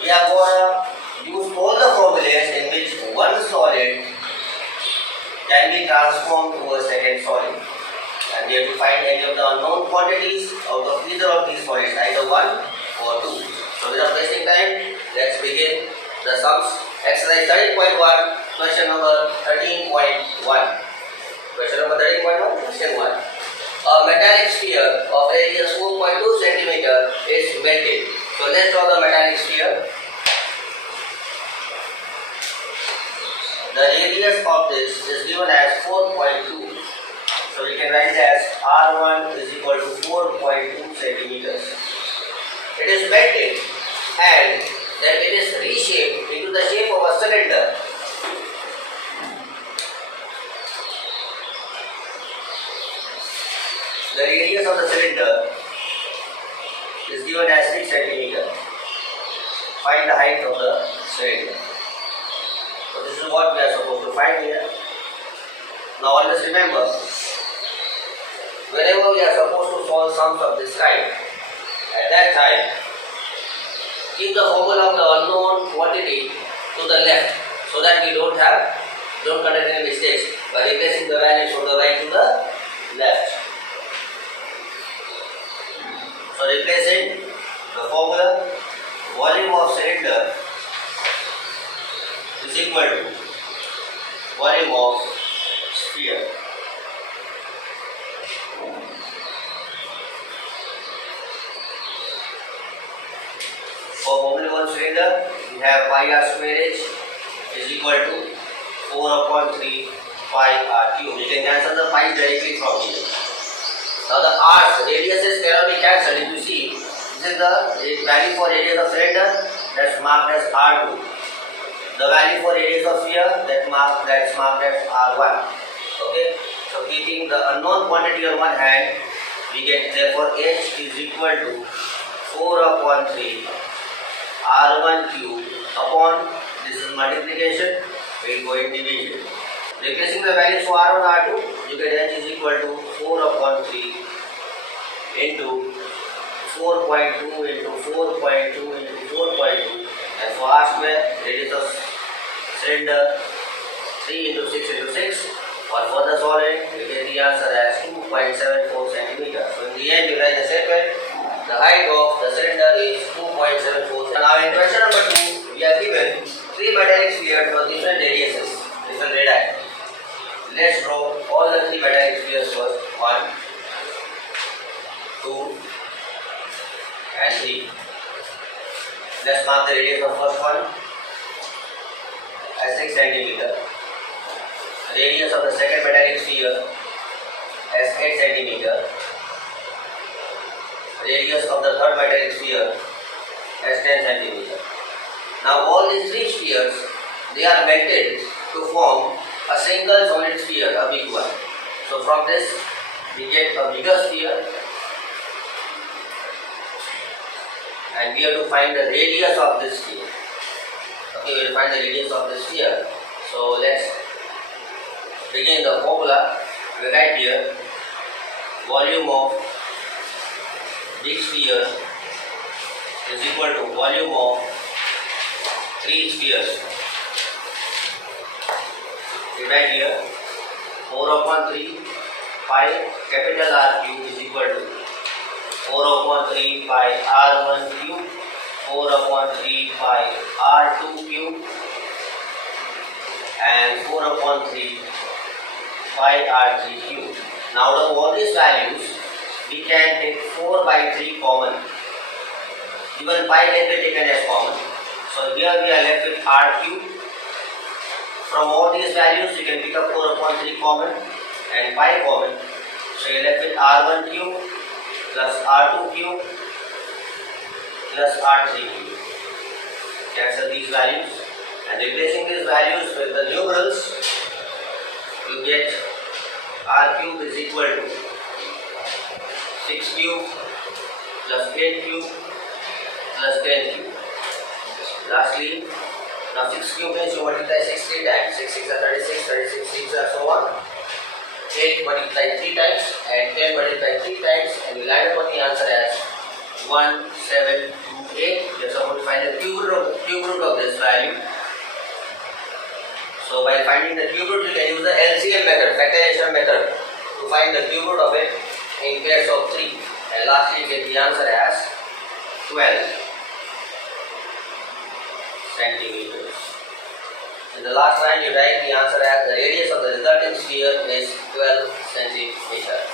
we are going to use all the formulas in which one solid can be transformed to a second solid. And we have to find any of the unknown quantities out of either of these solids, either 1 or 2. So without wasting time, let's begin the sums. Exercise 13.1, question number 13.1. Question number 13.1, question 1. A metallic sphere of radius 4.2 cm is melted. So let's draw the metallic sphere. The radius of this is given as 4.2. So we can write it as R1 is equal to 4.2 centimeters. It is melted and then it is reshaped into the shape of a cylinder. The radius of the cylinder is given as 6 centimeters. Find the height of the cylinder. So this is what we are supposed to find here. Now always remember, whenever we are supposed to solve sums of this kind, at that time, keep the formula of the unknown quantity to the left so that we don't conduct any mistakes by replacing the values from the right to the left. So replacing the formula, volume of cylinder is equal to volume of sphere. For formula one cylinder, we have pi r square h is equal to 4 upon 3 pi r cube. You can cancel the pi directly from here. Now the r's, radiuses cannot be cancelled. If you see, this is the value for radius of cylinder, that's marked as r2. The value for radius of sphere, that's marked as r1. Okay. So keeping the unknown quantity on one hand, we get therefore h is equal to 4 upon 3 r1 cube upon, this is multiplication, we will go in division. Replacing the values for r1 r2, you get h is equal to 4 upon 3 into 4.2 into 4.2 into 4.2, and for r square, radius of cylinder 3 into 6 into 6, or for the solid, we get the answer as 2.74 centimeters. So in the end, you write the statement, the height of the cylinder is 2.74. Now in question number 2, we are given 3 metallic spheres for different radiuses, different radii. Let's draw all the 3 metallic spheres first. 1, 2 and 3. Let's mark the radius of first one as 6 cm. Radius of the second metallic sphere as 8 cm. Radius of the third metallic sphere as 10 cm. Now all these 3 spheres, they are melted to form a single solid sphere, a big one. So from this we get a bigger sphere, and we have to find the radius of this sphere. Okay, we will find the radius of this sphere. So let's begin the formula. We write here volume of big sphere is equal to volume of 3 spheres. We write here 4 upon 3 pi capital R cube is equal to 4 upon 3 pi R1 cube, 4 upon 3 pi R2 cube, and 4 upon 3 pi R3 cube. Now out of all these values, we can take 4 by 3 common. Even pi can be taken as common. So here we are left with R cube. From all these values, you can pick up 4 upon 3 common and pi common. So you are left with R1 cube plus R2 cube plus R3 cube. Cancel these values, and replacing these values with the numerals, you get R cube is equal to 6 cube plus 8 cube plus 10 cube. Lastly, now 6 cube means you multiply 6 3 times. 6 6 are 36, 36 6 are so on. 8 multiply 3 times and 10 multiply 3 times, and you land upon the answer as 1728. 8. You are supposed to find the cube root of this value. So by finding the cube root, you can use the LCM method, factorization method, to find the cube root of it in case of 3. And lastly, you get the answer as 12 centimeters. In the last line, you write the answer as the radius of the resulting sphere is 12 centimeters.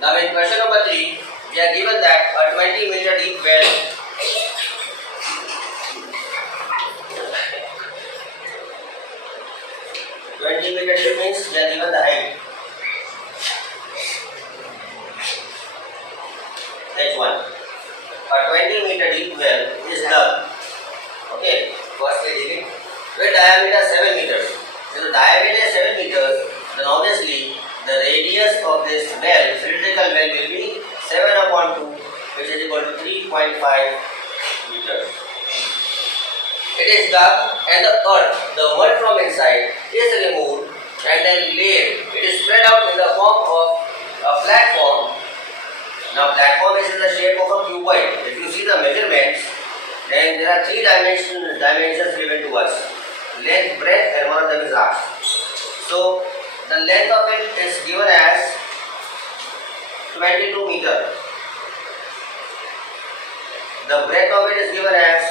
Now in question number 3, we are given that a 20 meter deep well means we are given the height h1. A 20 meter deep well is dug. Okay, first we dig it with diameter 7 meters. If the diameter is 7 meters, then obviously the radius of this well, cylindrical well, will be 7 upon 2, which is equal to 3.5 meters. It is dug and the earth, the mud from inside, is removed and then laid. It is spread out in the form of a platform. Now platform is in the shape of a cuboid. If you see the measurements, then there are 3 dimensions given to us: length, breadth, and one of them is arc. So the length of it is given as 22 meter. The breadth of it is given as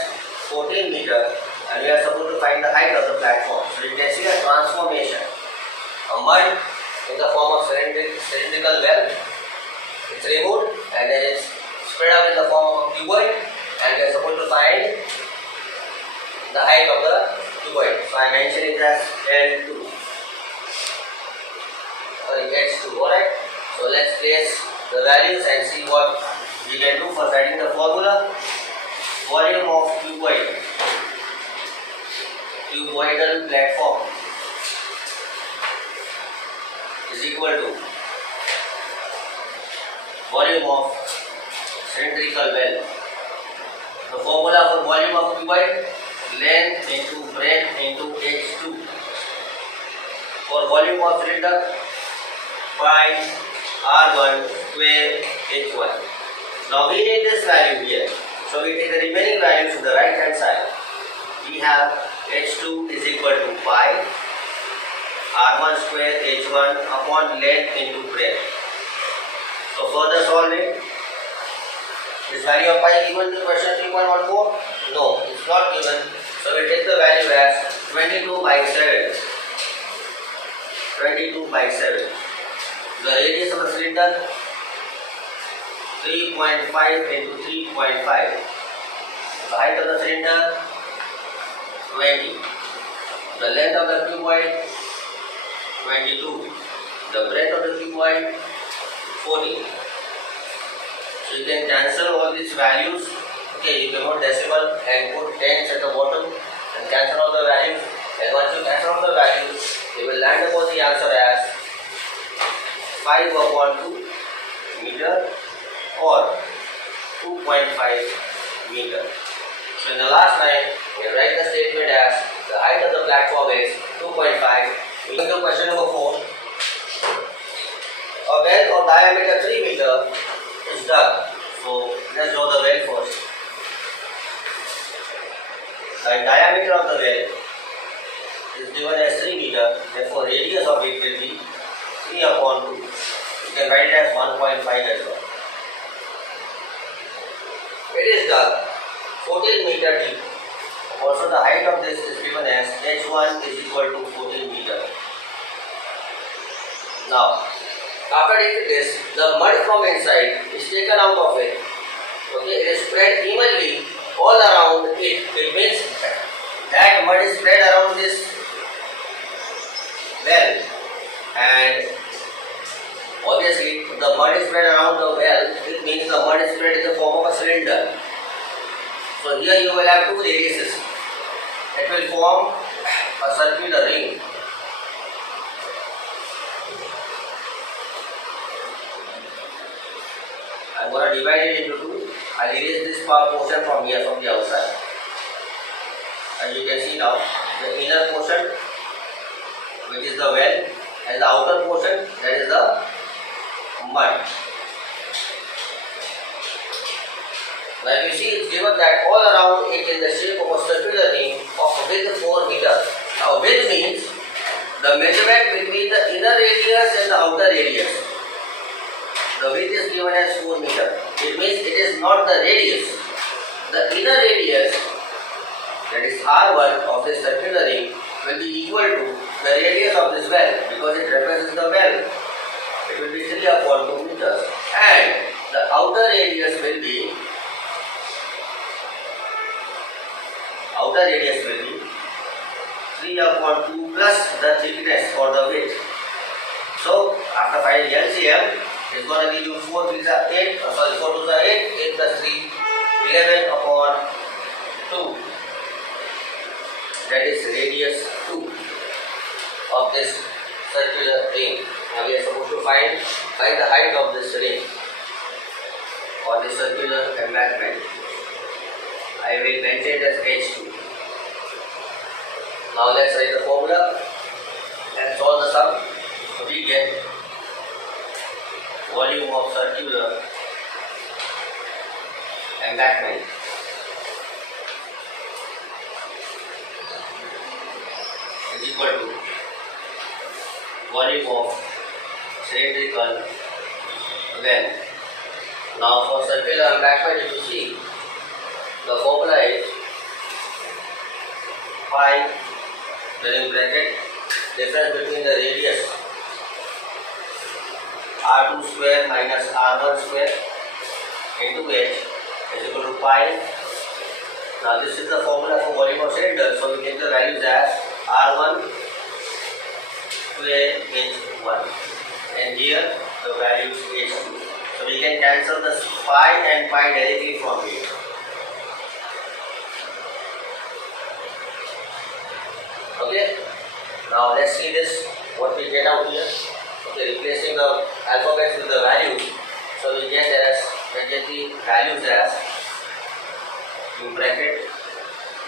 14 meter, and we are supposed to find the height of the platform. So you can see a transformation. A mud in the form of cylindrical well, it's removed and then it's spread out in the form of a cuboid, and we are supposed to find the height of the cuboid. So I mentioned it as L2. Sorry, H2. Alright. So let's place the values and see what we can do for writing the formula. Volume of cuboidal platform is equal to volume of cylindrical well. The formula for volume of cuboid: length into breadth into H2. For volume of cylinder, find R1 square H1. Now we need this value here. So we take the remaining values to the right hand side. We have H2 is equal to pi R1 square H1 upon length into breadth. So further solving, is value of pi given to question 3.14? No, it's not given. So we take the value as 22 by 7. 22 by 7. The radius of the cylinder, 3.5 into 3.5. The height of the cylinder, 20. The length of the cuboid, 22. The breadth of the cuboid, 14. So you can cancel all these values. Okay, you can put decimal and put tens at the bottom and cancel all the values. And once you cancel all the values, you will land upon the answer as 5 upon 2 meter or 2.5 meter. So in the last line, we write the statement as the height of the platform is 2.5. Moving to question number 4. A well of diameter 3 meter is dug. So let's draw the well first. The diameter of the well is given as 3 meter. Therefore radius of it will be 3 upon 2. You can write it as 1.5 as well. It is dug 14 meter deep. Also the height of this is given as H1 is equal to 14 meter. Now, after doing this, the mud from inside is taken out of it. Okay, it is spread evenly all around it. It means that mud is spread around this well, and obviously the mud is spread around the well. It means the mud is spread in the form of a cylinder. So here you will have 2 radiuses. It will form a circular ring. I am going to divide it into 2. I will erase this portion from here, from the outside. As you can see now, the inner portion, which is the well, and the outer portion, that is the mud. Now if you see, it's given that all around it in the shape of a circular ring of width 4 meters. Now width means the measurement between the inner radius and the outer radius. The width is given as 4 meters. It means it is not the radius. The inner radius, that is R1 of this circular ring, will be equal to the radius of this well, because it represents the well. It will be 3 upon 2 meters. And the outer radius will be 3 upon 2 plus the thickness or the width. So after finding LCM, it's going to give you 4 3s are 8, 4 2s are 8, 8 plus 3, 11 upon 2. That is radius 2 of this circular ring. Now we are supposed to find the height of this ring or the circular embankment. I will mention as H2. Now let's write the formula and solve the sum. So we get volume of circular embankment is equal to volume of cylindrical well. Now for circular embankment, if you see, the formula is pi within bracket difference between the radius r2 square minus r1 square into h is equal to pi. Now this is the formula for volume of cylinder, so we get the values as r1 square h1 and here the value is h2. So we can cancel the pi and pi directly from here. Okay, now let's see this, what we get out here. Okay, replacing the alphabets with the values, so we get the values as in bracket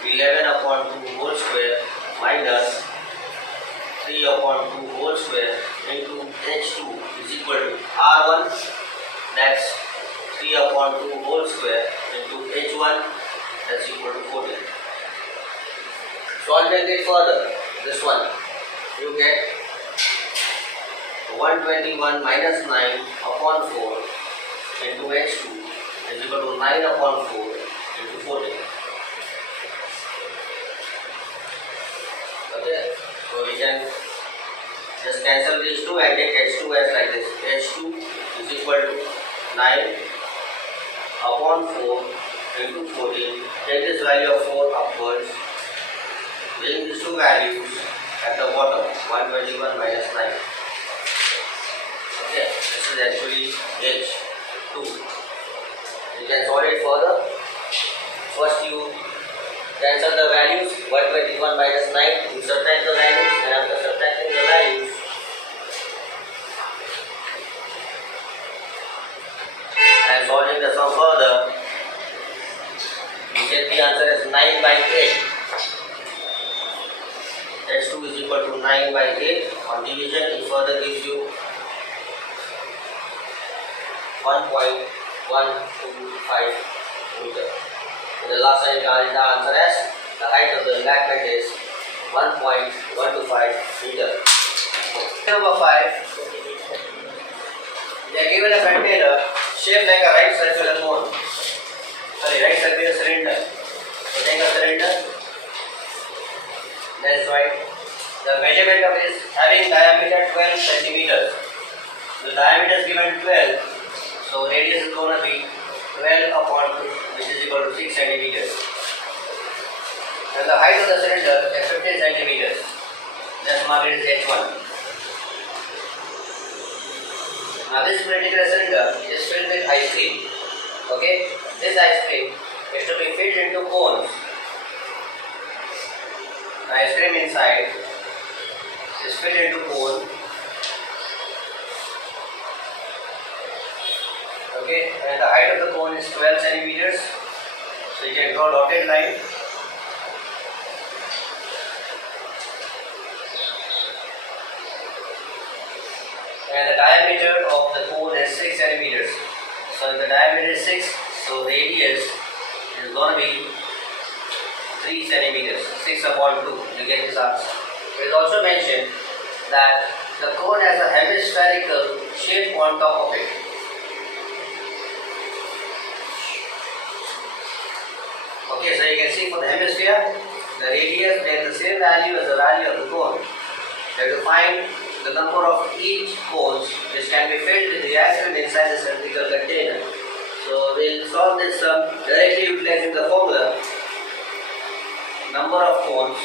11 upon 2 whole square minus 3 upon 2 whole square into h2 is equal to r1, that's 3 upon 2 whole square into h1, that's equal to 14. Solving it further, this one, you get 121 minus 9 upon 4 into h2 is equal to 9 upon 4 into 14. Okay, so we can just cancel these two and take h2 as like this. h2 is equal to 9 upon 4 into 14. Take this value of 4 upwards. Bring these two values at the bottom, 121 minus 9. Okay, this is actually H2. You can solve it further. First you cancel the values, 121 minus 9, you subtract the values, and after subtracting the values, and solving the sum further, you get the answer as 9 by 8. H2 is equal to 9 by 8. On division, it further gives you 1.125 meter. In the last time, the answer as the height of the embankment is 1.125 meter. Number 5. They are given a container shaped like a right circular cone. Right circular cylinder. So take a cylinder. That's right. The measurement of it is having diameter 12 centimeters. The diameter is given 12, so radius is going to be 12 upon 2, which is equal to 6 centimeters. And the height of the cylinder is 15 centimeters. That's marked as H1. Now this particular cylinder is filled with ice cream. Okay, this ice cream is to be filled into cones. The ice cream inside is filled into cone. Okay, and the height of the cone is 12 centimeters. So you can draw a dotted line. And the diameter of the cone is 6 centimeters. So if the diameter is 6, so radius is going to be 3 centimeters, 6 upon 2. You get this answer. It is also mentioned that the cone has a hemispherical shape on top of it. Okay, so you can see for the hemisphere, the radius is the same value as the value of the cone. You have to find the number of each cones which can be filled with the acid inside the cylindrical container. So we will solve this directly utilizing the formula. Number of cones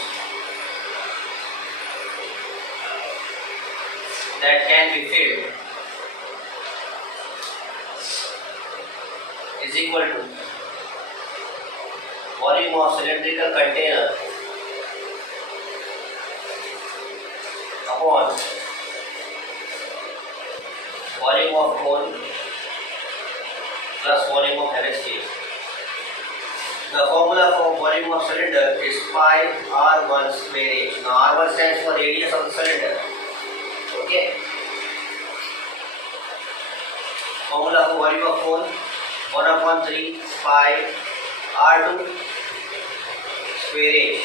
that can be filled is equal to volume of cylindrical container upon volume of cone plus volume of hemisphere. The formula for volume of cylinder is pi r1 square h. Now r1 stands for radius of the cylinder. Okay. Formula for volume of cone 1 upon 3 pi r2 square h.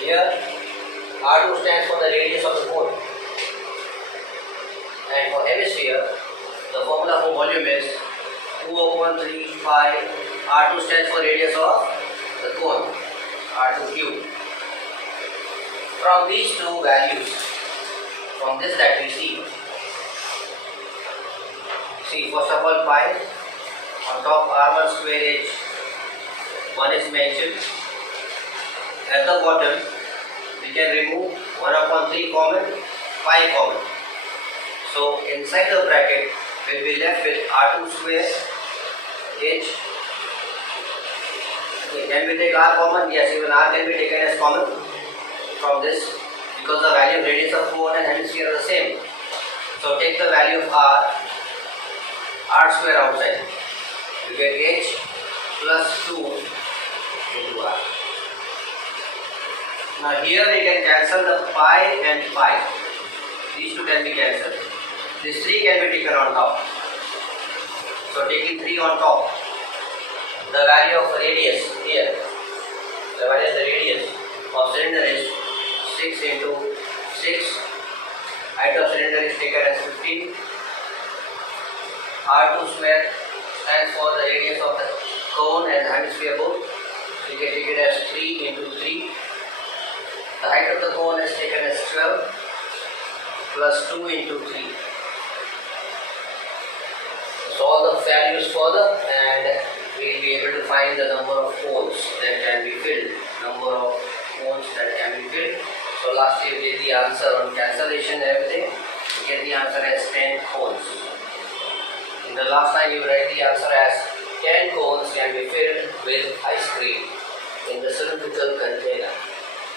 Here r2 stands for the radius of the cone. And for hemisphere, the formula for volume is 2 upon 3 pi r2 stands for radius of the cone, r2 cube. From these two values, from this that we see first of all pi, on top r1 square h, 1 is mentioned. At the bottom, we can remove 1 upon 3 common, pi common. So inside the bracket, we will be left with r2 square h. Okay, can we take r common? Yes, even r can be taken as common from this because the value of radius of cone and hemisphere are the same. So take the value of r square outside. You get h plus 2 into r. Now here we can cancel the pi and pi. These two can be cancelled. This 3 can be taken on top. So taking 3 on top, the value of radius here, the value of the radius of cylinder is 6 into 6. Height of cylinder is taken as 15. r2 square stands for the radius of the cone and hemisphere both. You can take it as 3 into 3. The height of the cone is taken as 12 plus 2 into 3. Solve the values further and we will be able to find the number of cones that can be filled. Number of cones that can be filled. So lastly you get the answer on cancellation and everything. You get the answer as 10 cones. In the last line you write the answer as 10 cones can be filled with ice cream in the cylindrical container.